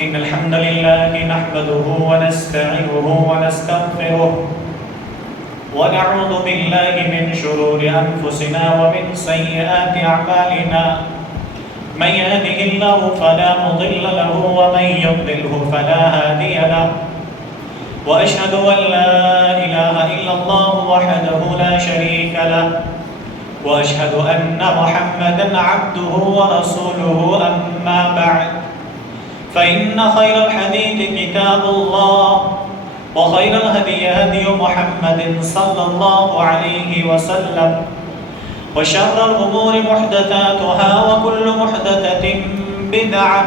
إن الحمد لله نحمده ونستعينه ونستغفره ونعوذ بالله من شرور أنفسنا ومن سيئات أعمالنا من يهده الله فلا مضل له ومن يضلله فلا هادي له وأشهد أن لا إله إلا الله وحده لا شريك له وأشهد أن محمدًا عبده ورسوله أما بعد فإن خير الحديث كتاب الله وخير الهدي هدي محمد صلى الله عليه وسلم وشر الأمور محدثاتها وكل محدثة بدعة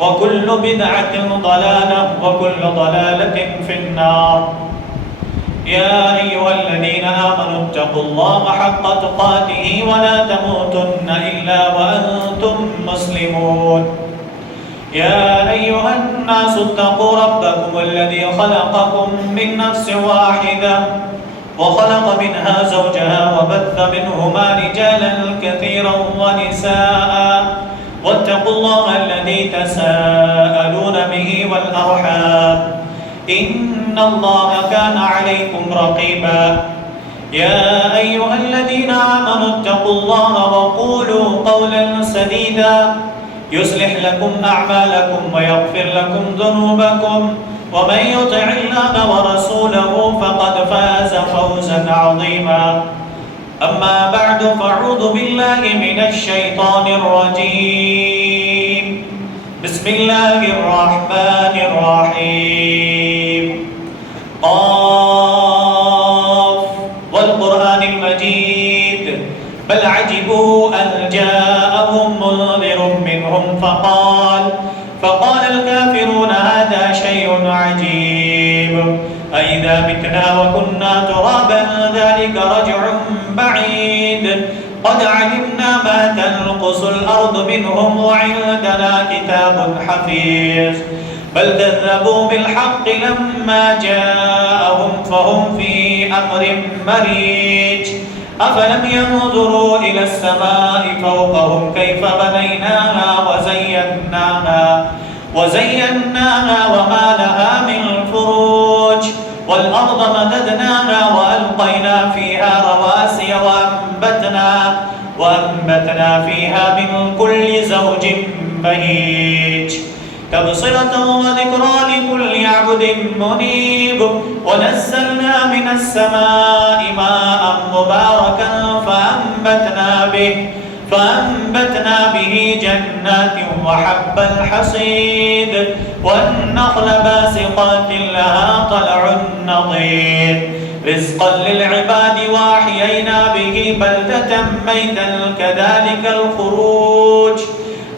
وكل بدعة ضلالة وكل ضلالة في النار يا أيها الذين آمنوا اتقوا الله حق تقاته ولا تموتن إلا وأنتم مسلمون يا أيها الناس اتقوا ربكم الذي خلقكم من نفس واحدة وخلق منها زوجها وبث منهما رجالا كثيرا ونساء واتقوا الله الذي تساءلون به والأرحام إن الله كان عليكم رقيبا يا أيها الذين آمنوا اتقوا الله وقولوا قولا سديدا يصلح لكم أعمالكم ويغفر لكم ذنوبكم ومن يطع الله ورسوله فقد فاز فوزا عظيما أما بعد فأعوذ بالله من الشيطان الرجيم بسم الله الرحمن الرحيم قاف والقرآن المجيد بل عجبوا أن جاءهم منذر منهم فقال الكافرون هذا شيء عجيب أئذا متنا وكنا ترابا ذلك رجع بعيد قد علمنا ما تنقص الأرض منهم وعندنا كتاب حفيظ بل كذبوا بالحق لما جاءهم فهم في أمر مريج أفلم ينظروا إلى السماء فوقهم كيف بنيناها وزيناها وما لها من فروج والأرض مددناها وألقينا فيها رواسي وأنبتنا فيها من كل زوج بهيج تبصرة وذكرى لكل عبد منيب ونزلنا من السماء ماء مباركا فأنبتنا به جنات وحب الحصيد والنخل باسقات لها طلع نضيد رزقا للعباد وأحيينا به بلدة ميتا كذلك الخروج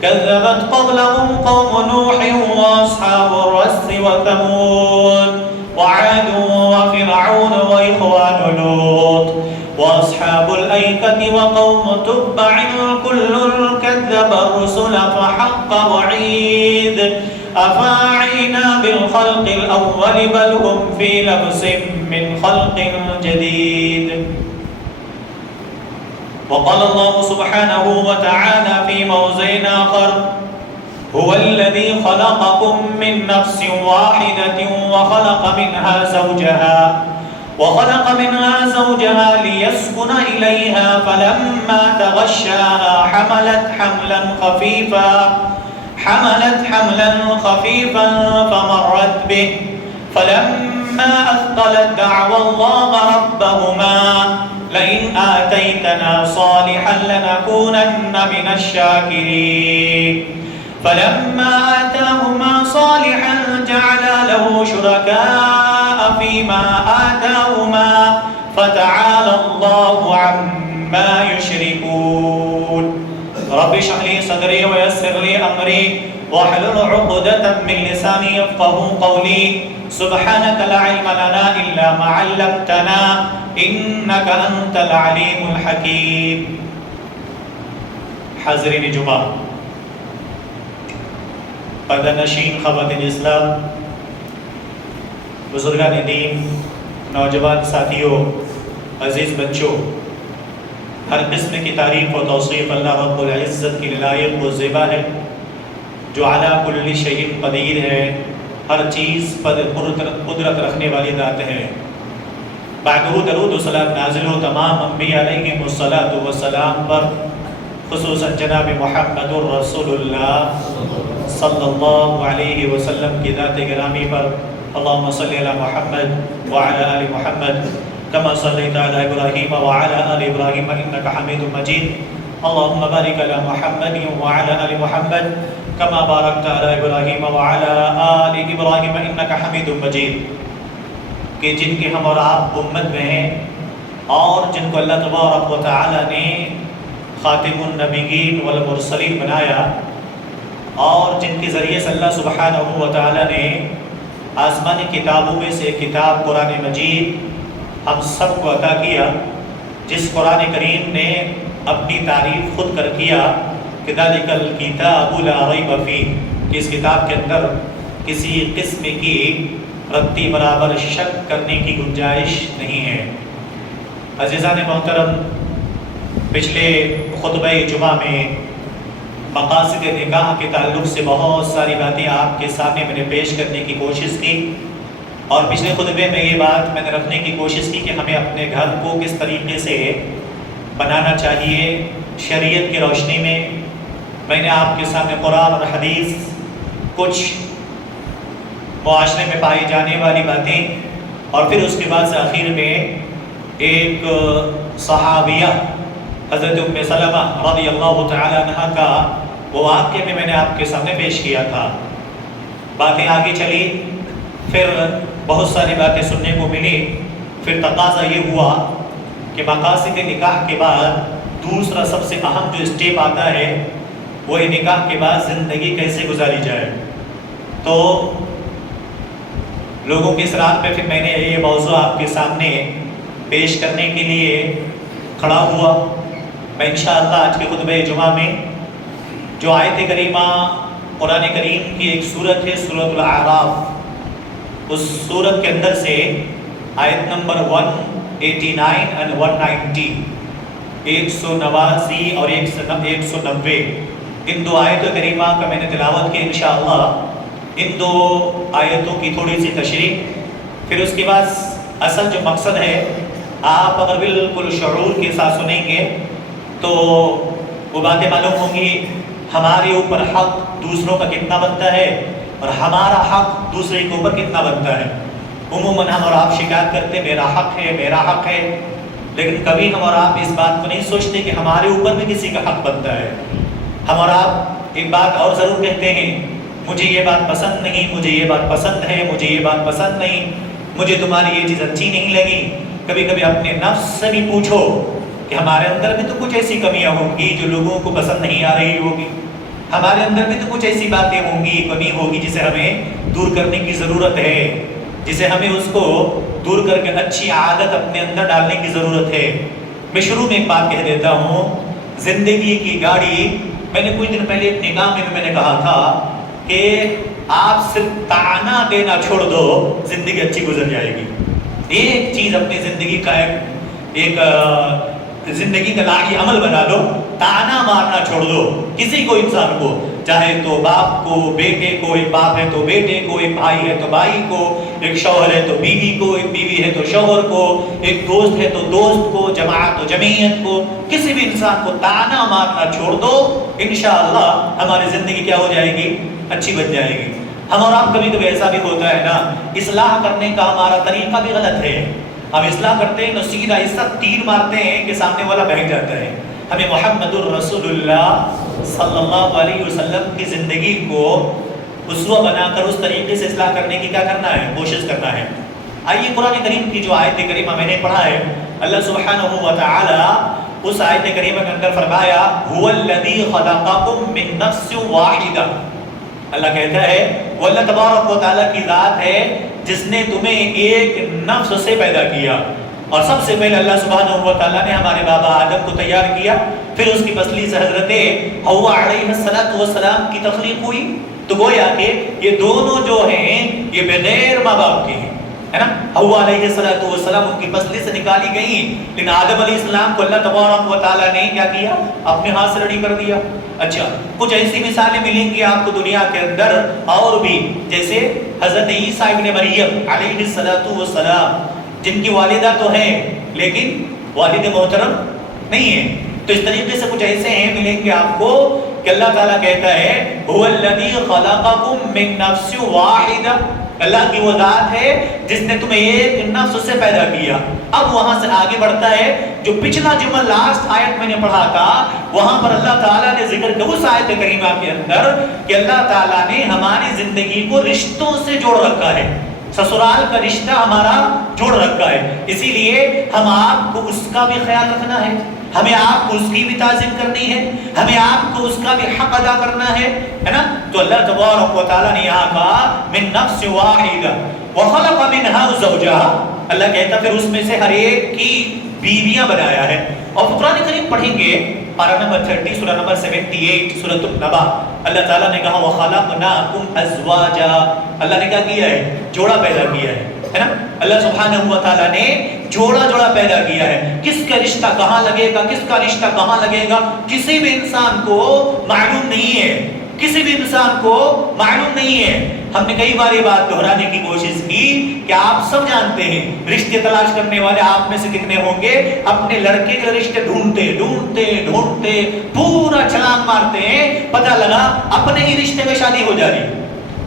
كذبت قبلهم قوم نوح وأصحاب الرس وثمود وعاد وفرعون وإخوان لوط وأصحاب الأيكة وقوم تبع كل كذب الرسل فحق وعيد أفاعينا بالخلق الأول بل هم في لبس من خلق جديد وقال الله سبحانه وتعالى في موضع آخر هو الذي خلقكم من نفس واحدة وخلق منها زوجها ليسكن إليها فلما تغشاها حملت حملا خفيفا فمرت به فلما أثقلت دعوى الله ربهما لئن آتيتنا صالحا لنكونن من الشاكرين فلما آتاهما صالحا جعلا له شركاء فيما آتاهما فتعالى الله عما يشركون رب اشرح لي صدري ويسر لي أمري واحلل عقدة من لساني يفقهوا قولي سبحانك لا علم لنا إلا ما علمتنا إنك أنت العليم الحكيم حاضرین جمعہ پردہ نشین خواتین اسلام بزرگان دین نوجوان ساتھیوں عزیز بچوں ہر قسم کی تعریف و توصیف اللہ رب العزت کی لائق و زیبا ہے جو علی کل شیء قدیر ہے، ہر چیز پر قدرت رکھنے والی ذات ہے۔ بعدہ درود و سلام نازل ہو تمام انبیاء علیہم الصلاۃ والسلام پر، خصوصاً جناب محمد الرسول اللہ صلی اللہ علیہ وسلم کی ذات گرامی پر۔ اللہم صلی علی محمد وعلی آل محمد کما صلیت علی ابراہیم وعلی آل ابراہیم انک حمید مجید۔ اللہم بارک علی محمد وعلی آل محمد کما بارکت علی ابراہیم وعلی آل ابراہیم انک حمید مجید۔ کہ جن کے ہم اور آپ امت میں ہیں اور جن کو اللہ تبارک و تعالی نے خاتم النبیین والمرسلین بنایا، اور جن کے ذریعے سے اللہ سبحانہ و تعالی نے آسمانی کتابوں میں سے کتاب قرآن مجید ہم سب کو عطا کیا، جس قرآن کریم نے اپنی تعریف خود کر کیا کہ ذالک الکتاب لا ریب فیہ، کہ اس کتاب کے اندر کسی قسم کی رتی برابر شک کرنے کی گنجائش نہیں ہے۔ عزیزان محترم، پچھلے خطبہ جمعہ میں مقاصد نکاح کے تعلق سے بہت ساری باتیں آپ کے سامنے میں نے پیش کرنے کی کوشش کی، اور پچھلے خطبے میں یہ بات میں نے رکھنے کی کوشش کی کہ ہمیں اپنے گھر کو کس طریقے سے بنانا چاہیے شریعت کی روشنی میں۔ میں نے آپ کے سامنے قرآن اور حدیث، کچھ معاشرے میں پائی جانے والی باتیں، اور پھر اس کے بعد سے آخر میں ایک صحابیہ حضرت ام سلمہ رضی اللہ تعالی عنہ کا وہ واقعہ میں نے آپ کے سامنے پیش کیا تھا۔ باتیں آگے چلی، پھر بہت ساری باتیں سننے کو ملی، پھر تقاضا یہ ہوا کہ مقاصد نکاح کے بعد دوسرا سب سے اہم جو اسٹیپ آتا ہے وہ نکاح کے بعد زندگی کیسے گزاری جائے۔ تو لوگوں کی اصرار پہ پھر میں نے یہ موضوع آپ کے سامنے پیش کرنے کے لیے کھڑا ہوا۔ میں انشاءاللہ آج کے خطبہ جمعہ میں جو آیت کریمہ قرآن کریم کی ایک سورت ہے، سورۃ الاعراف، اس سورت کے اندر سے آیت نمبر 189 اور 190، 189 اور 190، ان دو آیت کریمہ کا میں نے تلاوت کی۔ انشاءاللہ ان دو آیتوں کی تھوڑی سی تشریح، پھر اس کے بعد اصل جو مقصد ہے آپ اگر بالکل شعور کے ساتھ سنیں گے تو وہ باتیں معلوم ہوں گی، ہمارے اوپر حق دوسروں کا کتنا بنتا ہے اور ہمارا حق دوسرے کے اوپر کتنا بنتا ہے۔ عموماً ہم اور آپ شکایت کرتے میرا حق ہے میرا حق ہے، لیکن کبھی ہم اور آپ اس بات کو نہیں سوچتے کہ ہمارے اوپر بھی کسی کا حق بنتا ہے۔ ہم اور آپ ایک بات اور ضرور کہتے ہیں، مجھے یہ بات پسند نہیں، مجھے یہ بات پسند ہے، مجھے یہ بات پسند نہیں، مجھے تمہاری یہ چیز اچھی نہیں لگی۔ کبھی کبھی اپنے نفس سے بھی پوچھو کہ ہمارے اندر بھی تو کچھ ایسی کمیاں ہوں گی جو لوگوں کو پسند نہیں آ رہی ہوگی، ہمارے اندر بھی تو کچھ ایسی باتیں ہوں گی، کمی ہوگی جسے ہمیں دور کرنے کی ضرورت ہے، جسے ہمیں اس کو دور کر کے اچھی عادت اپنے اندر ڈالنے کی ضرورت ہے۔ میں شروع میں ایک بات کہہ دیتا ہوں، زندگی کی گاڑی، میں نے کچھ دن پہلے ایک نکاح میں نے کہا تھا کہ آپ صرف تانا دینا چھوڑ دو، زندگی اچھی گزر جائے گی۔ ایک چیز اپنی زندگی کا ایک زندگی کا لاحی عمل بنا لو، تانا مارنا چھوڑ دو کسی کو، انسان کو، چاہے تو باپ کو بیٹے کو، ایک باپ ہے تو بیٹے کو، ایک بھائی ہے تو بھائی کو، ایک شوہر ہے تو بیوی کو، ایک بیوی ہے تو شوہر کو، ایک دوست ہے تو دوست کو، جماعت تو جمعیت کو، کسی بھی انسان کو تانا مارنا چھوڑ دو، انشاءاللہ ہماری زندگی کیا ہو جائے گی؟ اچھی بن جائے گی۔ ہم اور آپ کبھی کبھی ایسا بھی ہوتا ہے نا، اصلاح کرنے کا ہمارا طریقہ بھی غلط ہے، ہم اصلاح کرتے ہیں تو سیدھا ایسا تیر مارتے ہیں کہ سامنے والا بہک جاتا ہے۔ ہمیں محمد الرسول اللہ صلی اللہ علیہ وسلم کی زندگی کو اسوہ بنا کر اس طریقے سے اصلاح کرنے کی کیا کرنا ہے؟ کوشش کرنا ہے۔ آئیے قرآن کریم کی جو آیت کریمہ میں نے پڑھا ہے، اللہ سبحانہ و تعالی اس آیت کریمہ کے اندر فرمایا هو الذی خلقکم من نفس واحدہ، اللہ کہتا ہے وہ اللہ تبارک و تعالیٰ کی ذات ہے جس نے تمہیں ایک نفس سے پیدا کیا، اور سب سے پہلے اللہ سبحانہ و تعالیٰ نے ہمارے بابا آدم کو تیار کیا، پھر اس کی پسلی سے حضرت حوا علیہ السلام کی تخلیق ہوئی۔ تو گویا کہ یہ دونوں جو ہیں یہ بغیر ماں باپ کے ہیں، ہے نا. حوا علیہ السلام ان کی پسلی سے نکالی گئی، لیکن آدم علیہ السلام کو اللہ تبارک و تعالیٰ نے کیا کیا؟ اپنے ہاتھ سے ریڈی کر دیا. اچھا کچھ ایسی مثالیں ملیں گی آپ کو دنیا کے اندر اور بھی، جیسے حضرت عیسیٰ ابن مریم علیہ السلام، جن کی والدہ تو ہے لیکن والد محترم نہیں ہے. تو اس طریقے سے کچھ ایسے ہیں ملیں گے آپ کو کہ اللہ تعالیٰ کہتا ہے هو الذی خلقکم من نفس واحدہ، اللہ کی وہ ذات ہے جس نے تمہیں ایک نفس سے پیدا کیا. اب وہاں سے آگے بڑھتا ہے، جو پچھلا جملہ لاسٹ آیت میں نے پڑھا تھا وہاں پر اللہ تعالیٰ نے ذکر کیا اس آیت کریمہ کے اندر کہ اللہ تعالیٰ نے ہماری زندگی کو رشتوں سے جوڑ رکھا ہے، سسرال کا رشتہ ہمارا جوڑ رکھا ہے. اسی لیے ہم آپ کو اس کا بھی خیال رکھنا ہے، ہمیں آپ کو اس کی بھی تعظیم کرنی ہے، ہمیں آپ کو اس کا بھی حق ادا کرنا ہے نا. تو اللہ تبارک و تعالیٰ نے یہاں کہا من نفس واحدہ وخلق منها زوجها، اللہ کہتا پھر اس میں سے ہر ایک کی بیویاں بنایا ہے. اور قرآن کریم پڑھیں گے پارہ نمبر 30 سورہ نمبر 78 سورۃ النبا، اللہ تعالیٰ نے کہا وَخَلَقْنَاكُمْ أَزْوَاجًا، اللہ نے کیا کیا ہے؟ جوڑا پیدا کیا ہے نا. اللہ سبحانہ و تعالیٰ نے جوڑا پیدا کیا ہے. کس کا رشتہ کہاں لگے گا، کس کا رشتہ کہاں لگے گا کسی بھی انسان کو معلوم نہیں ہے، کسی بھی انسان کو معلوم نہیں ہے. ہم نے کئی بار یہ بات دہرانے کی کوشش کی کہ آپ سب جانتے ہیں رشتے تلاش کرنے والے آپ میں سے کتنے ہوں گے اپنے لڑکے کے رشتے ڈھونڈتے پورا چھلانگ مارتے ہیں، پتہ لگا اپنے ہی رشتے میں شادی ہو جا رہی.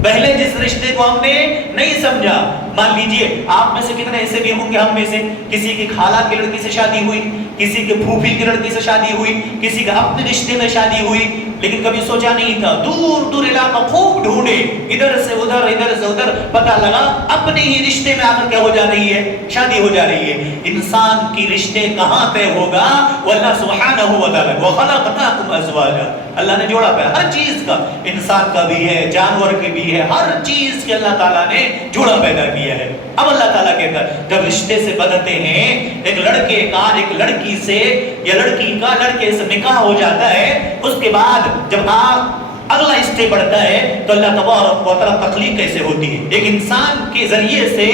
پہلے جس رشتے کو ہم نے نہیں سمجھا، مان لیجئے آپ میں سے کتنے ایسے بھی ہوں گے ہم میں سے کسی کی خالہ کی لڑکی سے شادی ہوئی، کسی کے پھوپھی کی لڑکی سے شادی ہوئی، کسی کا اپنے رشتے میں شادی ہوئی، لیکن کبھی سوچا نہیں تھا، دور علاقہ خوب ڈھونڈے، ادھر سے ادھر، پتہ لگا اپنے ہی رشتے میں آ کر کیا ہو جا رہی ہے؟ شادی ہو جا رہی ہے. انسان کی رشتے کہاں طے ہوگا؟ وہ اللہ سبحانہ و تعالیٰ وَخَلَقْنَاكُمْ أَزْوَاجًا، اللہ نے جوڑا پیدا، ہر چیز کا، انسان کا بھی ہے، جانور کے بھی ہے، ہر چیز کے اللہ تعالیٰ نے جوڑا پیدا کیا ہے. اب اللہ تعالیٰ کہتا ہے جب رشتے سے بنتے ہیں، ایک لڑکے کا ایک لڑکی سے یا لڑکی کا لڑکے سے نکاح ہو جاتا ہے، اس کے بعد جب آپ اگلا اسٹیپ بڑھتا ہے تو اللہ تبارک و تعالیٰ تخلیق کیسے ہوتی ہے. ایک انسان کے ذریعے سے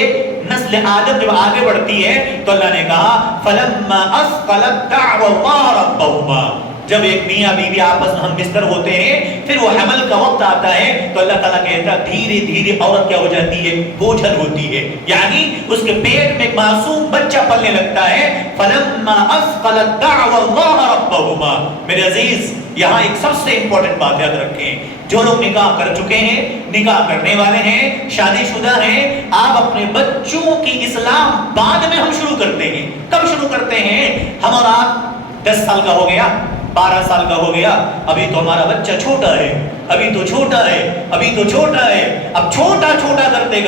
نسل آدم جب آگے بڑھتی ہے تو اللہ نے کہا فَلَمَّا أَثْقَلَتْ دَعْوَا اللَّهَ رَبَّهُمَا، جب ایک میاں بیوی آپس میں ہم بستر ہوتے ہیں، پھر وہ حمل کا وقت آتا ہے تو اللہ تعالیٰ کہتا ہے دھیرے عورت کیا ہو جاتی ہے؟ بوجھل ہوتی ہے، یعنی اس کے پیٹ میں ایک معصوم بچہ پلنے لگتا ہے. فَلَمَّا أَثْقَلَتْ دَعْوَا اللَّهَ رَبَّهُمَا. میرے عزیز یہاں ایک سب سے امپورٹنٹ بات یاد رکھیں، جو لوگ نکاح کر چکے ہیں، نکاح کرنے والے ہیں، شادی شدہ ہیں، آپ اپنے بچوں کی اصلاح بعد میں ہم شروع کرتے ہیں. کب شروع کرتے ہیں؟ ہم اور آپ 10 سال کا ہو گیا، 12 سال کا ہو گیا، ابھی تو ہمارا بچہ چھوٹا ہے، ابھی تو چھوٹا ہے. اب چھوٹا کرتے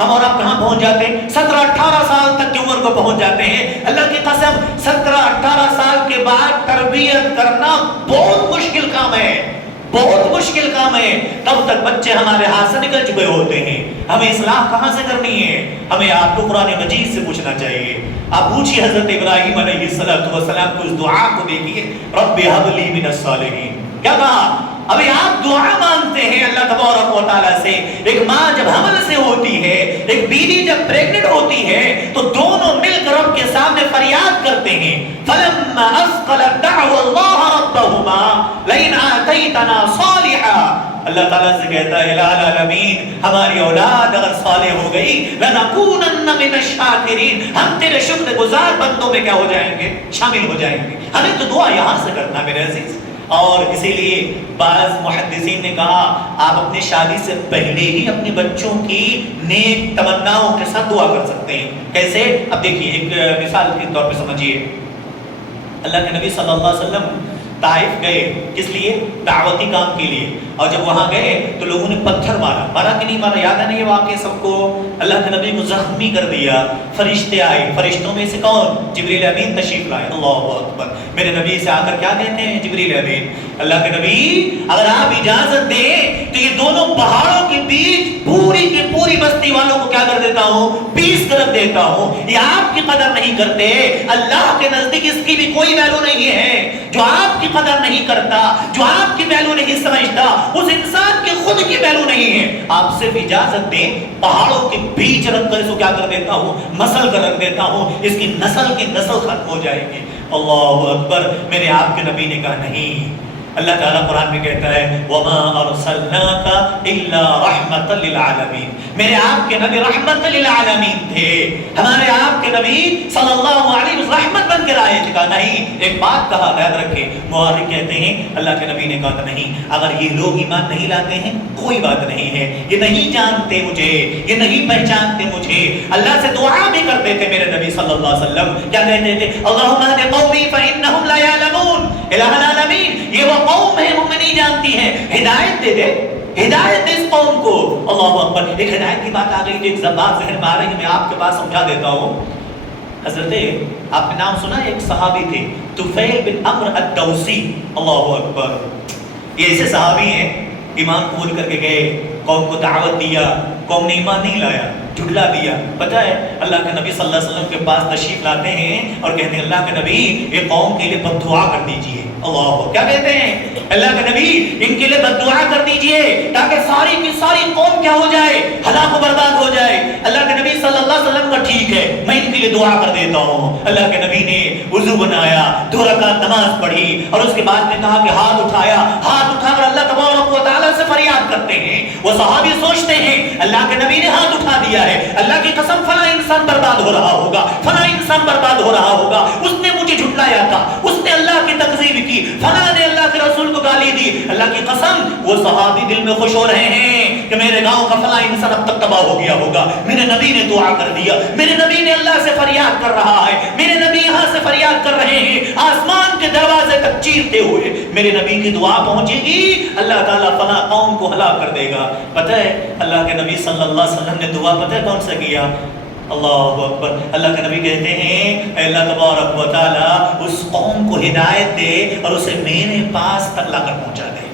ہم اور آپ کہاں پہنچ جاتے ہیں؟ 17-18 سال تک کی عمر کو پہنچ جاتے ہیں. اللہ کی قسم 17-18 سال کے بعد تربیت کرنا بہت مشکل کام ہے، بہت مشکل کام ہے. تب تک بچے ہمارے ہاتھ سے نکل چکے ہوتے ہیں. ہمیں اصلاح کہاں سے کرنی ہے؟ ہمیں آپ کو قرآن مجید سے پوچھنا چاہیے. آپ پوچھیے حضرت ابراہیم علیہ السلام کو اس دعا کو دیکھیے، رب ہب لی من الصالحین. کیا کہا؟ ابھی آپ دعا مانگتے ہیں اللہ تبارک و تعالیٰ سے. ایک ماں جب حمل سے ہوتی ہے، ایک بیوی جب پریگننٹ ہوتی ہے تو دونوں مل کر رب کے سامنے فریاد کرتے ہیں. فَلَمَّا أَثْقَلَتْ دَعْوَا اللَّهَ رَبَّهُمَا لَئِنْ آتَيْتَنَا صَالِحًا. اللہ تعالیٰ سے کہتا ہے الہ العالمین ہماری اولاد اگر صالح ہو گئی لَنَكُونَنَّ مِنَ الشَّاكِرِينَ، ہم تیرے شکر گزار بندوں میں کیا ہو جائیں گے؟ شامل ہو جائیں گے. ہمیں تو دعا یہاں سے کرنا میرے عزیز. اور اسی لیے بعض محدثین نے کہا آپ اپنی شادی سے پہلے ہی اپنے بچوں کی نیک تمناؤں کے ساتھ دعا کر سکتے ہیں. کیسے؟ اب دیکھیے ایک مثال کے طور پہ سمجھیے، اللہ کے نبی صلی اللہ علیہ وسلم طائف گئے، کس لیے؟ دعوتی کام کے لیے. اور جب وہاں گئے تو لوگوں نے پتھر مارا کہ نہیں مارا؟ یاد ہے نا یہ واقعہ سب کو؟ اللہ کے نبی کو زخمی کر دیا. فرشتے آئے، فرشتوں میں سے کون؟ جبریل امین تشریف لائے. اللہ اکبر. میرے نبی سے آ کر کیا کہتے ہیں جبریل امین، اللہ کے نبی اگر آپ اجازت دیں تو یہ دونوں پہاڑوں کے بیچ پوری کی پوری بستی والوں کو کیا کر دیتا ہوں، پیس کر دیتا ہوں۔ یہ آپ کی قدر نہیں کرتے، اللہ کے نزدیک اس کی بھی کوئی ویلو نہیں ہے۔ جو آپ کی قدر نہیں کرتا، جو آپ کی ویلو نہیں سمجھتا، اس انسان کی خود کی ویلو نہیں ہے۔ آپ صرف اجازت دیں، پہاڑوں کے بیچ رکھ کر اس کو کیا کر دیتا ہوں، مسل کر رکھ دیتا ہوں، اس کی نسل ختم ہو جائے گی۔ اللہ اکبر۔ میرے آپ کے نبی نے کہا نہیں۔ اللہ تعالیٰ قرآن میں کہتا ہے وَمَا أَرْسَلْنَاكَ إِلَّا رَحْمَةً لِلْعَالَمِينَ، میرے آپ کے نبی رحمت للعالمین تھے۔ ہمارے آپ کے نبی صلی اللہ علیہ وسلم رحمت بن کر آئے تھے۔ کہا نہیں، ایک بات کہا، یاد رکھیں، مورخ کہتے ہیں اللہ کے نبی نے کہا نہیں، اگر یہ لوگ ایمان نہیں لاتے ہیں کوئی بات نہیں ہے، یہ نہیں جانتے مجھے، یہ نہیں پہچانتے مجھے۔ اللہ سے دعا بھی کرتے تھے میرے نبی صلی اللہ علیہ وسلم، کیا کہتے تھے، اللہم اہد قومی فإنہم لا یعلمون، الہ العالمین، یہ وہ قوم ہے وہ نہیں جانتی ہے، ہدایت دے دے، ہدایت دے اس قوم کو۔ اللہ اکبر۔ ایک ہدایت کی بات آ گئی تھی، ایک بات ذہن میں آ رہی ہے، میں آپ کے پاس سمجھا دیتا ہوں۔ حضرت آپ نے نام سنا ہے، ایک صحابی تھے طفیل بن عمرو الدوسی۔ اللہ اکبر۔ یہ ایسے صحابی ہیں، ایمان قبول کر کے گئے، قوم کو دعوت دیا، قوم نے ایمان نہیں لایا، جھٹلا دیا۔ پتہ ہے اللہ کے نبی صلی اللہ علیہ وسلم کے پاس تشریف لاتے ہیں اور کہتے ہیں اللہ کے نبی یہ قوم کے لیے بد دعا کر دیجئے۔ اللہ، کیا کہتے ہیں، اللہ کے نبی ان کے لیے بد دعا کر دیجئے تاکہ ساری کی ساری قوم کیا ہو جائے، ہلاک و برباد ہو جائے۔ اللہ کے نبی صلی اللہ علیہ وسلم کا ٹھیک ہے، میں ان کے لیے دعا کر دیتا ہوں۔ اللہ کے نبی نے وضو بنایا، 2 رکعت نماز پڑھی اور اس کے بعد نے کہا کہ ہاتھ اٹھایا، ہاتھ اٹھا کر اللہ تبارک و تعالیٰ سے فریاد کرتے ہیں۔ وہ صحابی سوچتے ہیں اللہ کے نبی نے ہاتھ اٹھا دیا ہے، اللہ کی قسم فلاں انسان برباد ہو رہا ہوگا، فلاں انسان برباد ہو رہا ہوگا، اس نے مجھے جھٹلایا تھا، اس نے اللہ کی تکذیب کی، فلاں نے اللہ کے رسول کو گالی دی۔ اللہ کی قسم وہ صحابی دل میں خوش ہو رہے ہیں کہ میرے گاؤں کا فلاں انسان اب تک تباہ ہو گیا ہوگا، میرے نبی نے دعا کر دیا، میرے نبی نے اللہ سے فریاد کر رہا ہے، میرے نبی یہاں سے فریاد کر رہے ہیں، آسمان کے دروازے تک چیرتے ہوئے میرے نبی کی دعا پہنچے گی، اللہ تعالیٰ فلاں قوم کو ہلاک کر دے گا۔ پتہ ہے اللہ کے نبی صلی اللہ علیہ وسلم نے دعا پتہ ہے کون سا کیا؟ اللہ اکبر۔ اللہ کے نبی کہتے ہیں اے اللہ تبارک و تعالی اس قوم کو ہدایت دے اور اسے میرے پاس تک لا کر پہنچا دے۔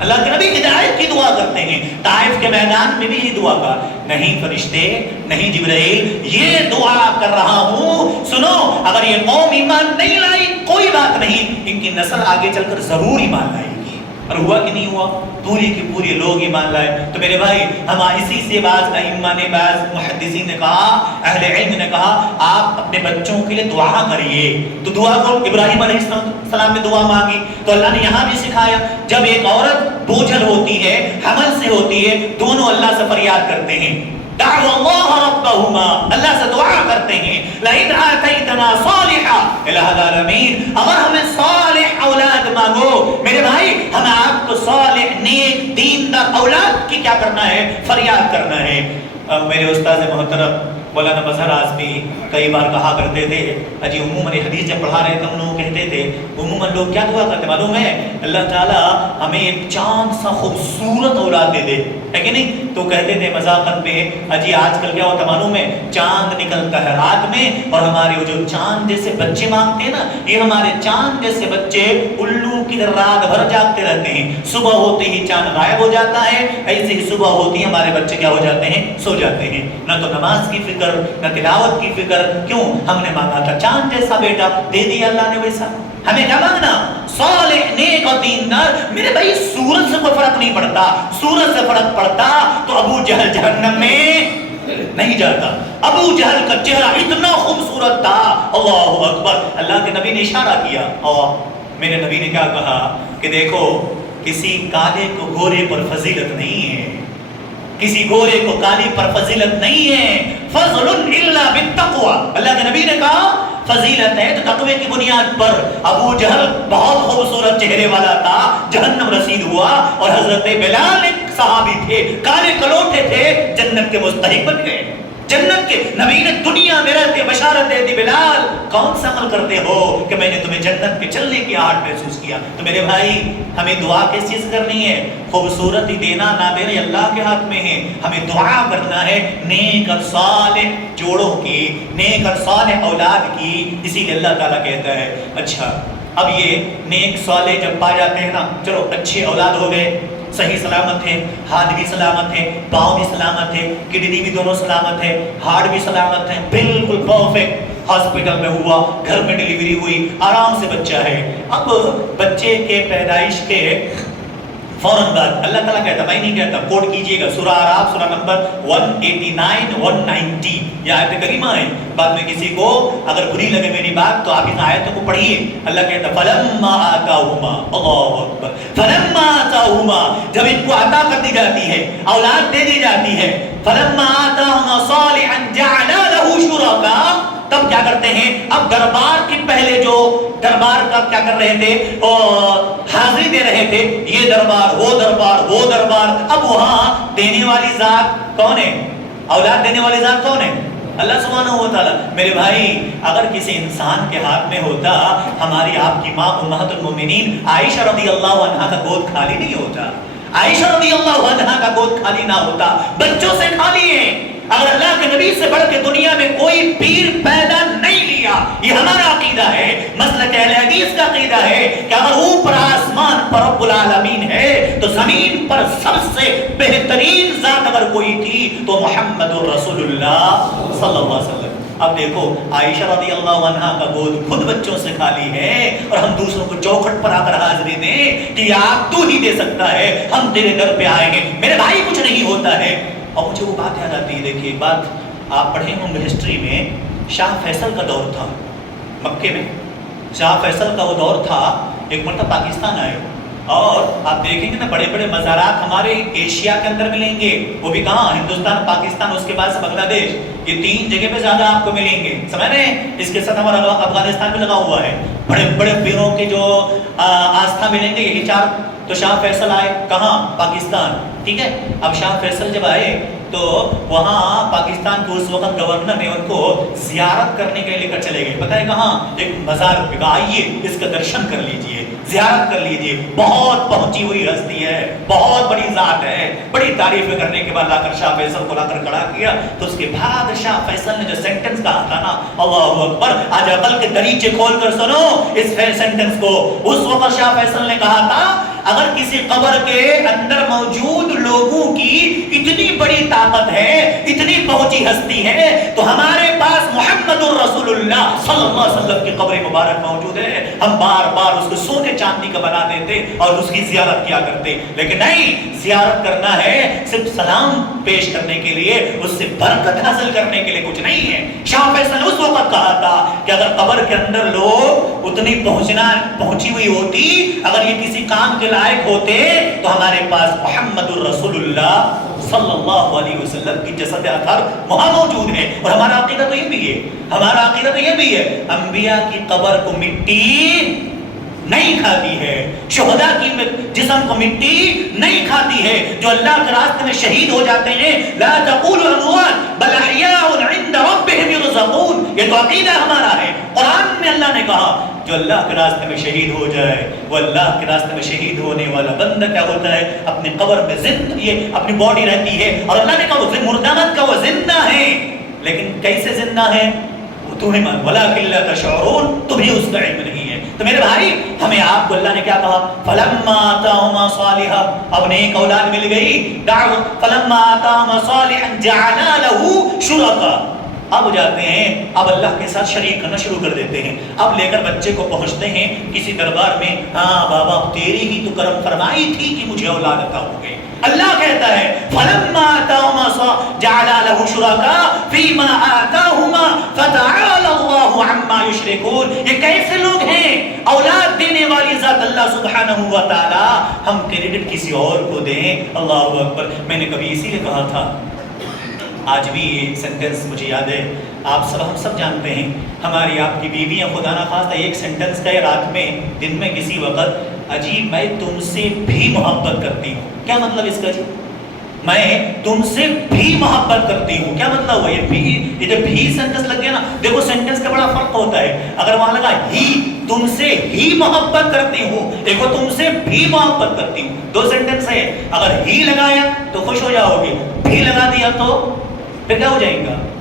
اللہ کے نبی ہدایت کی دعا کرتے ہیں۔ طائف کے میدان میں بھی یہ دعا کا نہیں فرشتے، نہیں جبرائیل، یہ دعا کر رہا ہوں، سنو اگر یہ قوم ایمان نہیں لائی کوئی بات نہیں، ان کی نسل آگے چل کر ضرور ایمان لائے گی۔ اور ہوا کہ نہیں ہوا؟ پوری کی پوری لوگ ایمان لائے۔ تو میرے بھائی ہم اسی سے بعض ائمہ نے، بعض محدثین نے کہا، اہل علم نے کہا آپ اپنے بچوں کے لیے دعا کریے۔ تو دعا کو ابراہیم علیہ السلام نے دعا مانگی تو اللہ نے یہاں بھی سکھایا، جب ایک عورت بوجھل ہوتی ہے، حمل سے ہوتی ہے، دونوں اللہ سے فریاد کرتے ہیں، دعوا اللہ ربہما، اللہ سے دعا کرتے ہیں، لئن آتیتنا صالحا الہ العالمین، اگر ہمیں صالح اولاد مانگو۔ میرے بھائی ہمیں آپ کو صالح نیک دیندار اولاد کی کیا کرنا ہے، فریاد کرنا ہے۔ میرے استاد محترم مولانا مظہر اعظمی کئی بار کہا کرتے تھے، اجی عموماً حدیث جب پڑھا رہے تھے ہم لوگ کہتے تھے، عموماً لوگ کیا دعا کرتے معلوم ہے، اللہ تعالیٰ ہمیں ایک چاند سا خوبصورت اولاد دے دے، ہے کہ نہیں؟ تو کہتے تھے مذاقن پہ، اجی آج کل کیا ہوتا معلوم ہے، چاند نکلتا ہے رات میں اور ہمارے وہ جو چاند جیسے بچے مانگتے ہیں نا، یہ ہمارے چاند جیسے بچے الو کی رات بھر جاگتے رہتے ہیں، صبح ہوتے ہی چاند غائب ہو جاتا ہے، ایسے ہی صبح ہوتی ہمارے بچے کیا ہو جاتے ہیں، سو جاتے ہیں، نہ تو نماز کی فکر نہ تلاوت کی فکر۔ کیوں؟ ہم نے مانگا تھا چاند جیسا بیٹا، دے دیا اللہ نے ویسا۔ ہمیں کیا مانگنا؟ صالح نیک اور دیندار۔ میرے بھائی سورج سے کوئی فرق نہیں پڑتا، سورج سے فرق پڑتا تو ابو جہل جہنم میں نہیں جاتا۔ ابو جہل کا چہرہ اتنا خوبصورت تھا، اللہ اکبر۔ اللہ کے نبی نے اشارہ کیا اور میرے نبی نے کیا کہا کہ دیکھو کسی کالے کو گورے پر فضیلت نہیں ہے، کسی گورے کو کالی پر فضیلت نہیں ہے، فضل الا بالتقوی۔ اللہ کے نبی نے کہا فضیلت ہے تو تقوی کی بنیاد پر۔ ابو جہل بہت خوبصورت چہرے والا تھا، جہنم رسید ہوا، اور حضرت بلال ایک صحابی تھے، کالے کلوٹے تھے، جنت کے مستحق بن گئے۔ جنت کے نبی نے دنیا میں رہتے بشارت دے دی، بلال کون سا عمل کرتے ہو کہ میں نے تمہیں جنت کے چلنے کی آہٹ محسوس کیا۔ تو میرے بھائی ہمیں دعا کس چیز کرنی ہے؟ خوبصورتی دینا نہ دینا اللہ کے ہاتھ میں ہے، ہمیں دعا کرنا ہے نیک اور صالح جوڑوں کی، نیک اور صالح اولاد کی۔ اسی لیے اللہ تعالیٰ کہتا ہے اچھا اب یہ نیک صالح جب پا جاتے ہیں نا، چلو اچھے اولاد ہو گئے، صحیح سلامت ہے، ہاتھ بھی سلامت ہے، پاؤں بھی سلامت ہے، کڈنی بھی دونوں سلامت ہے، ہارٹ بھی سلامت ہے، بالکل پرفیکٹ، ہاسپٹل میں ہوا، گھر میں ڈیلیوری ہوئی، آرام سے بچہ ہے۔ اب بچے کے پیدائش کے فوراً بعد اللہ تعالیٰ کہتا، میں نہیں کہتا، کوٹ کیجئے گا سورہ اعراف سورہ نمبر 189 190، یہ آیت کریمہ ہے۔ بعد میں کسی کو اگر بری لگے میری بات تو آپ ان آیتوں کو پڑھیے۔ اللہ کہتا فَلَمَّا آتَاهُمَا، اللہ اکبر، فَلَمَّا آتَاهُمَا، جب ان کو عطا کر دی جاتی ہے، اولاد دے دی جاتی ہے، فَلَمَّا آتَاهُمَا صَالِحًا جَعَلَا لَهُ شُرَكَاءَ، تب کیا کرتے ہیں؟ اب دربار کے پہلے جو دربار کا کیا کر رہے تھے، حاضری دے رہے تھے، یہ دربار وہ دربار وہ دربار، اب وہاں دینے والی ذات کون ہے؟ اولاد دینے والی ذات کون ہے؟ اللہ سبحانہ و تعالیٰ۔ میرے بھائی اگر کسی انسان کے ہاتھ میں ہوتا، ہماری آپ کی ماں امہات المومنین عائشہ رضی اللہ عنہا کا گود خالی نہیں ہوتا، عائشہ رضی اللہ عنہا کا گود خالی نہ ہوتا، بچوں سے خالی ہے۔ اگر اللہ کے نبی سے بڑھ کے دنیا میں کوئی پیر پیدا نہیں لیا، یہ ہمارا عقیدہ ہے، مسلک اہل حدیث کا عقیدہ ہے کہ اگر اوپر آسمان پر رب العالمین ہے تو زمین پر سب سے بہترین ذات اگر کوئی تھی تو محمد الرسول اللہ صلی اللہ علیہ وسلم۔ اب دیکھو عائشہ رضی اللہ عنہا کا گود خود بچوں سے خالی ہے، اور ہم دوسروں کو چوکھٹ پر آ کر حاضری دیں کہ آپ تو ہی دے سکتا ہے، ہم تیرے در پہ آئے ہیں۔ میرے بھائی کچھ نہیں ہوتا ہے۔ اور مجھے وہ بات یاد آتی ہے، دیکھیے بات آپ پڑھیں ہوں گے ہسٹری میں، شاہ فیصل کا دور تھا مکے میں، شاہ فیصل کا وہ دور تھا، ایک مرتبہ پاکستان آئے، اور آپ دیکھیں گے نا بڑے بڑے مزارات ہمارے ایشیا کے اندر ملیں گے، وہ بھی کہاں؟ ہندوستان، پاکستان، اس کے بعد بنگلہ دیش، یہ تین جگہ پہ زیادہ آپ کو ملیں گے، سمجھ رہے ہیں؟ اس کے ساتھ ہمارا افغانستان بھی لگا ہوا ہے، بڑے بڑے پیروں کے جو آستھا ملیں گے، یہی چار۔ تو شاہ فیصل آئے کہاں؟ پاکستان، ٹھیک ہے۔ اب شاہ فیصل جب آئے تو وہاں پاکستان کے اس وقت گورنر نے ان کو زیارت کرنے کے لیے لے کر چلے گئے، پتہ ہے کہاں؟ ایک مزار پہ، آئیے اس کا درشن کر لیجئے، زیارت کر لیجئے، بہت پہنچی ہوئی ہستی ہے، بہت بڑی ذات ہے۔ بڑی تعریفیں کرنے کے بعد لا کر شاہ فیصل کو لا کر کھڑا کیا، تو اس کے بعد شاہ فیصل نے جو سینٹنس کہا تھا نا، اللہ اکبر، آج عقل کے دریچے کھول کر سنو اس سینٹنس کو۔ اس وقت شاہ فیصل نے کہا تھا اگر کسی قبر کے اندر موجود لوگوں کی اتنی بڑی طاقت ہے، اتنی پہنچی ہستی ہے، تو ہمارے پاس محمد الرسول اللہ صلی اللہ علیہ وسلم کی قبر مبارک موجود ہے، ہم بار بار اس کو سونے چاندی کا بنا دیتے اور اس کی زیارت کیا کرتے۔ لیکن نہیں، زیارت کرنا ہے صرف سلام پیش کرنے کے لیے، اس سے برکت حاصل کرنے کے لیے کچھ نہیں ہے۔ شاہ فیصل نے اس وقت کہا تھا کہ اگر قبر کے اندر لوگ اتنی پہنچی ہوئی ہوتی، اگر یہ کسی کام کے لائق ہوتے، تو ہمارے پاس محمد الرسول اللہ صلی اللہ علیہ وسلم کی جسد اطہر وہاں موجود ہے۔ اور ہمارا عقیدہ تو یہ بھی ہے، ہمارا عقیدہ تو یہ بھی ہے، انبیاء کی قبر کو مٹی نہیں کھاتی ہے، شہداء کی جسم کو مٹی نہیں کھاتی ہے، جو اللہ کے راستے میں شہید ہو جاتے ہیں، لا تقولوا اموات بل احیاء عند ربهم يرزقون، یہ تو عقیدہ ہمارا ہے۔ قرآن میں اللہ نے کہا جو اللہ کے راستے میں شہید ہو جائے، وہ اللہ کے راستے میں شہید ہونے والا بندہ کیا ہوتا ہے؟ اپنی قبر میں زندہ، یہ اپنی باڈی رہتی ہے، اور اللہ نے کہا وہ مردہ مت کا، وہ زندہ ہے، لیکن کیسے زندہ ہے تمہیں وَلَٰكِن لَا تَشْعُرُونَ، تمہیں اس کا علم نہیں ہے۔ تو میرے بھائی ہمیں آپ کو اللہ نے کیا کہا؟ فَلَمَّا آتَاهُمَا صَالِحًا، اب نیک اولاد مل گئی، فَلَمَّا آتَاهُمَا صَالِحًا جَعَلَا لَهُ شُرَكَاءَ، اب جاتے ہیں، اب اللہ کے ساتھ شریک کرنا شروع کر دیتے ہیں، اب لے کر بچے کو پہنچتے ہیں کسی دربار میں، ہاں بابا تیری ہی تو کرم فرمائی تھی کہ مجھے اولاد عطا ہو گئی۔ اللہ کہتا ہے فَلَمَّا آتَاهُمَا جَعَلَا لَهُ شُرَكَاءَ فِيمَا آتَاهُمَا فَتَعَالَى اللَّهُ عَمَّا يُشْرِكُونَ، یہ کیسے لوگ ہیں؟ اولاد دینے والی ذات اللہ سبحانہ و تعالی، ہم کریڈٹ کسی اور کو دیں، اللہ اکبر۔ میں نے کبھی اسی لیے کہا تھا، آج بھی یہ سینٹنس مجھے یاد ہے، آپ سب ہم سب جانتے ہیں، ہماری آپ کی بیویاں خدا نہ خواستہ ایک سینٹنس کا ہے رات میں دن میں کسی وقت، اجی میں تم سے بھی محبت کرتی ہوں، کیا مطلب اس کا؟ جی میں تم سے بھی محبت کرتی ہوں، کیا مطلب ہوا؟ یہ جب بھی سینٹنس لگ گیا نا، دیکھو سینٹنس کا بڑا فرق ہوتا ہے، اگر وہاں لگا ہی تم سے ہی محبت کرتی ہوں، دیکھو تم سے بھی محبت کرتی ہوں، دو سینٹنس ہے، اگر ہی لگایا تو خوش ہو جاؤ گے، بھی لگا دیا تو پھر کیا ہو جائے گا؟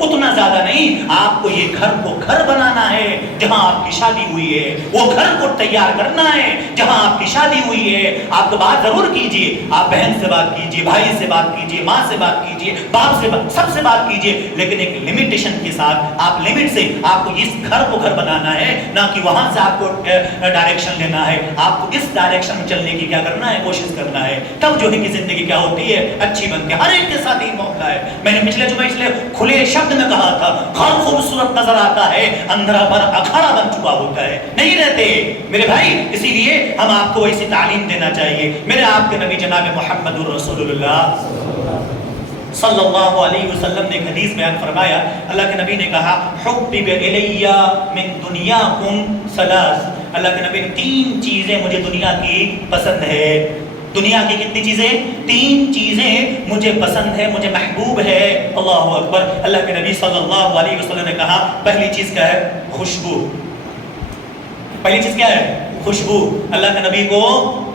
اتنا زیادہ نہیں۔ آپ کو یہ گھر کو گھر بنانا ہے جہاں آپ کی شادی ہوئی ہے، وہ گھر کو تیار کرنا ہے جہاں آپ کی شادی ہوئی ہے۔ آپ تو بات ضرور کیجئے، آپ بہن سے بات کیجئے، بھائی سے بات کیجئے، ماں سے بات کیجئے، باپ سے بات، سب سے بات کیجئے، لیکن ایک لمیٹیشن کے ساتھ۔ آپ لمٹ سے، آپ کو اس گھر کو گھر بنانا ہے، نہ کہ وہاں سے آپ کو ڈائریکشن لینا ہے۔ آپ کو اس ڈائریکشن میں چلنے کی کیا کرنا ہے، کوشش کرنا ہے، تب جو ہے کہ زندگی کیا ہوتی ہے، اچھی بنتی ہے۔ ہر ایک کے ساتھ یہ معاملہ ہے۔ میں نے پچھلے جمعے اس لیے کھلے شبد میں کہا تھا، گھر خوبصورت نظر آتا ہے، اندر پر اکھاڑا بن چکا ہوتا ہے، نہیں رہتے میرے بھائی۔ اسی لیے ہم آپ کو ایسی تعلیم دینا چاہیے۔ میرے آپ کے نبی جناب محمد رسول اللہ صلی اللہ علیہ وسلم نے ایک حدیث بیان فرمایا، اللہ کے نبی نے کہا، حبب الی من دنیاکم ثلاث، اللہ کے نبی نے 3 چیزیں مجھے دنیا کی پسند ہے۔ دنیا کی کتنی چیزیں؟ 3 چیزیں مجھے پسند ہے، مجھے محبوب ہے۔ اللہ اکبر۔ اللہ کے نبی صلی اللہ علیہ وسلم نے کہا، پہلی چیز کیا ہے؟ خوشبو۔ پہلی چیز کیا ہے؟ خوشبو۔ اللہ کے نبی کو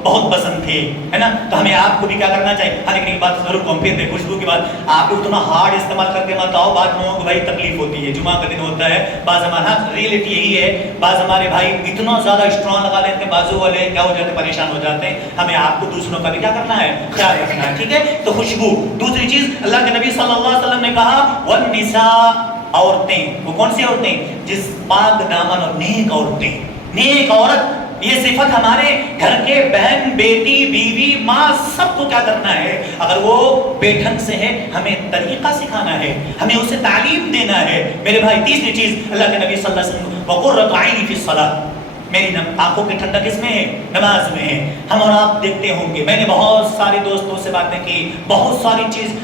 بہت پسند تھی، ہے نا؟ تو ہمیں آپ کو بھی کیا کرنا چاہیے؟ ہر ایک بات ضرور کمپیئر دیں خوشبو کی بات۔ آپ کو اتنا ہارڈ استعمال کر کے مت آؤ، بعض لوگوں کو بھائی تکلیف ہوتی ہے، جمعہ کا دن ہوتا ہے، بعض ہمارا ریئلٹی یہی ہے، بعض ہمارے بھائی اتنا زیادہ اسٹرانگ لگا لیتے ہیں، بازو والے کیا ہو جاتے ہیں، پریشان ہو جاتے ہیں۔ ہمیں آپ کو دوسروں کا بھی کیا کرنا ہے، خیال رکھنا ہے، ٹھیک ہے؟ تو خوشبو۔ دوسری چیز اللہ کے نبی صلی اللہ علیہ وسلم نے کہا، والنساء، عورتیں۔ وہ کون سی عورتیں؟ جس پاک دامن اور نیک عورتیں، نیک عورت۔ یہ صفت ہمارے گھر کے بہن، بیٹی، بیوی، ماں، سب کو کیا کرنا ہے؟ اگر وہ بے ڈھنگ سے ہے، ہمیں طریقہ سکھانا ہے، ہمیں اسے تعلیم دینا ہے میرے بھائی۔ تیسری چیز اللہ کے نبی صلی اللہ علیہ وسلم، وقرۃ عینی فی الصلاۃ، میری آنکھوں کی ٹھنڈک کس میں ہے؟ نماز میں ہے۔ ہم اور آپ دیکھتے ہوں گے، میں نے بہت سارے دوستوں سے باتیں کی، بہت ساری چیز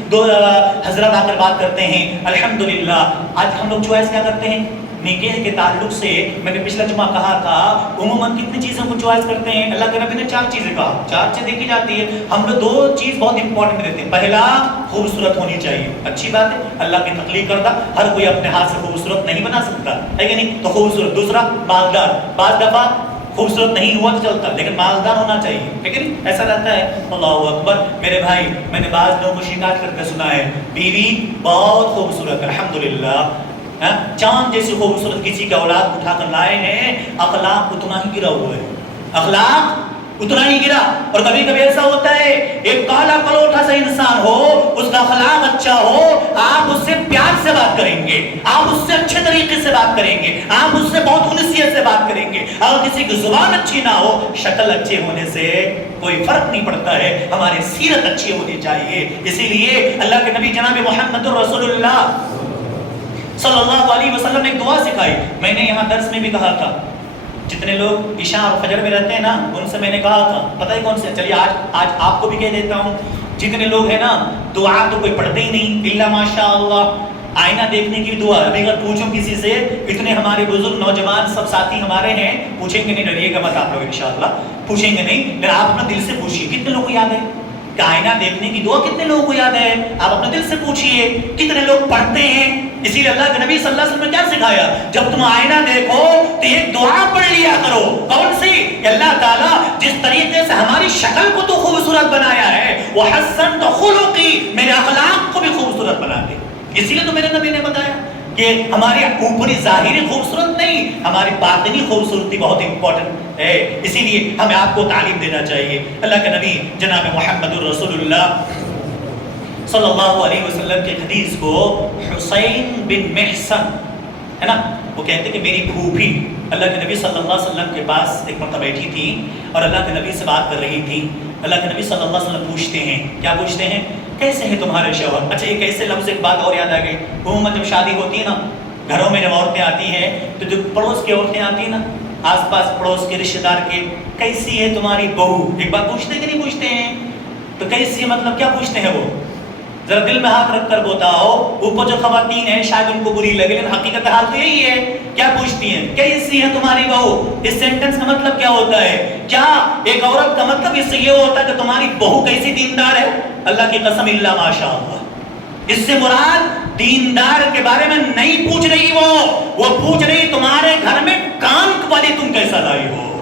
حضرات آ کر بات کرتے ہیں، الحمدللہ۔ آج ہم لوگ چوائس کیا کرتے ہیں؟ نکاح کے تعلق سے میں نے پچھلا جمعہ کہا تھا، عموماً کتنی چیزوں کو چوائس کرتے ہیں؟ اللہ کے نبی نے 4 چیزیں کہا، 4 چیزیں دیکھی جاتی ہے، ہم لوگ 2 چیز بہت امپورٹنٹ دیتے ہیں۔ پہلا، خوبصورت ہونی چاہیے، اچھی بات ہے، اللہ کی تخلیق کردہ، ہر کوئی اپنے ہاتھ سے خوبصورت نہیں بنا سکتا ہے کہ نہیں، تو خوبصورت۔ دوسرا، مالدار، بعض دفعہ خوبصورت نہیں ہوا تو چلتا، لیکن مالدار ہونا چاہیے، ٹھیک ہے نہیں، ایسا رہتا ہے۔ اللہ اکبر میرے بھائی، میں نے بعض لوگوں کو شکایت کرتے سنا ہے، بیوی بہت خوبصورت، الحمدللہ، چاند جیسی خوبصورت کسی کا اولاد اٹھا کر لائے ہیں، اخلاق اتنا ہی گرا ہوا ہے، اخلاق اتنا ہی گرا۔ اور کبھی کبھی ایسا ہوتا ہے، ایک کالا کلوٹا سا انسان ہو، اس کا اخلاق اچھا ہو، آپ اس سے پیار سے بات کریں گے، آپ اس سے اچھے طریقے سے بات کریں گے، آپ اس سے بہت انسیت سے بات کریں گے۔ اگر کسی کی زبان اچھی نہ ہو، شکل اچھے ہونے سے کوئی فرق نہیں پڑتا ہے، ہماری سیرت اچھی ہونی چاہیے۔ اسی لیے اللہ کے نبی جناب محمد رسول اللہ صلی اللہ علیہ وسلم نے ایک دعا سکھائی، میں نے یہاں درس میں بھی کہا تھا، جتنے لوگ عشاء اور فجر میں رہتے ہیں نا، ان سے میں نے کہا تھا، پتہ ہے کون سے؟ چلیے آج آپ کو بھی کہہ دیتا ہوں، جتنے لوگ ہیں نا، دعا تو کوئی پڑھتے ہی نہیں، الا ماشاء اللہ، آئینہ دیکھنے کی دعا۔ ابھی اگر پوچھوں کسی سے، اتنے ہمارے بزرگ نوجوان سب ساتھی ہمارے ہیں، پوچھیں گے نہیں، ڈریے گا مت آپ لوگ انشاءاللہ، پوچھیں گے نہیں، لیکن آپ اپنا دل سے پوچھیے، کتنے لوگوں کو یاد ہے کہ آئینہ دیکھنے کی دعا؟ کتنے لوگوں کو یاد ہے؟ آپ اپنے دل سے پوچھئے، کتنے لوگ پڑھتے ہیں؟ اسی لیے اللہ کے نبی صلی اللہ علیہ وسلم نے کیا سکھایا؟ جب تم آئینہ دیکھو تو ایک دعا پڑھ لیا کرو، کون سی؟ اللہ تعالیٰ جس طریقے سے ہماری شکل کو تو خوبصورت بنایا ہے، وَحَسَّنْتَ خُلُقِي، میرے اخلاق کو بھی خوبصورت بنا دے۔ اسی لیے تو میرے نبی نے بتایا کہ ہماری اوپری ظاہری خوبصورت نہیں، ہماری باطنی خوبصورتی بہت امپورٹنٹ ہے۔ اسی لیے ہمیں آپ کو تعلیم دینا چاہیے۔ اللہ کے نبی جناب محمد الرسول اللہ صلی اللہ علیہ وسلم کے حدیث کو حسین بن محسن، ہے نا، وہ کہتے ہیں کہ میری پھوپھی اللہ کے نبی صلی اللہ علیہ وسلم کے پاس ایک مرتبہ بیٹھی تھی اور اللہ کے نبی سے بات کر رہی تھی۔ اللہ کے نبی صلی اللہ علیہ وسلم پوچھتے ہیں، کیا پوچھتے ہیں؟ کیسے ہیں تمہارے شوہر؟ اچھا، ایک ایسے لفظ ایک بات اور یاد آ گئی، عموماً جب شادی ہوتی ہے نا، گھروں میں جب عورتیں آتی ہیں تو جو پڑوس کی عورتیں آتی ہیں نا، آس پاس پڑوس کے رشتہ دار کے، کیسی ہے تمہاری بہو؟ ایک بات پوچھتے ہیں کہ نہیں پوچھتے ہیں؟ تو کیسی ہے مطلب کیا پوچھتے ہیں وہ؟ ذرا دل میں ہاتھ رکھ کر بتاؤ، اوپر جو خواتین ہیں شاید ان کو بری لگے، لیکن حقیقت حال تو یہی ہے۔ کیا پوچھتی ہیں؟ کیسی ہے تمہاری بہو؟ اس سینٹنس کا مطلب کیا ہوتا ہے؟ کیا ایک عورت کا مطلب اس سے یہ ہوتا ہے کہ تمہاری بہو کیسی دیندار ہے؟ اللہ کی قسم، الا ماشاء اللہ، اس سے مراد دیندار کے بارے میں نہیں پوچھ رہی، وہ پوچھ رہی تمہارے گھر میں کام والی تم کیسا لائی ہو،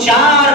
4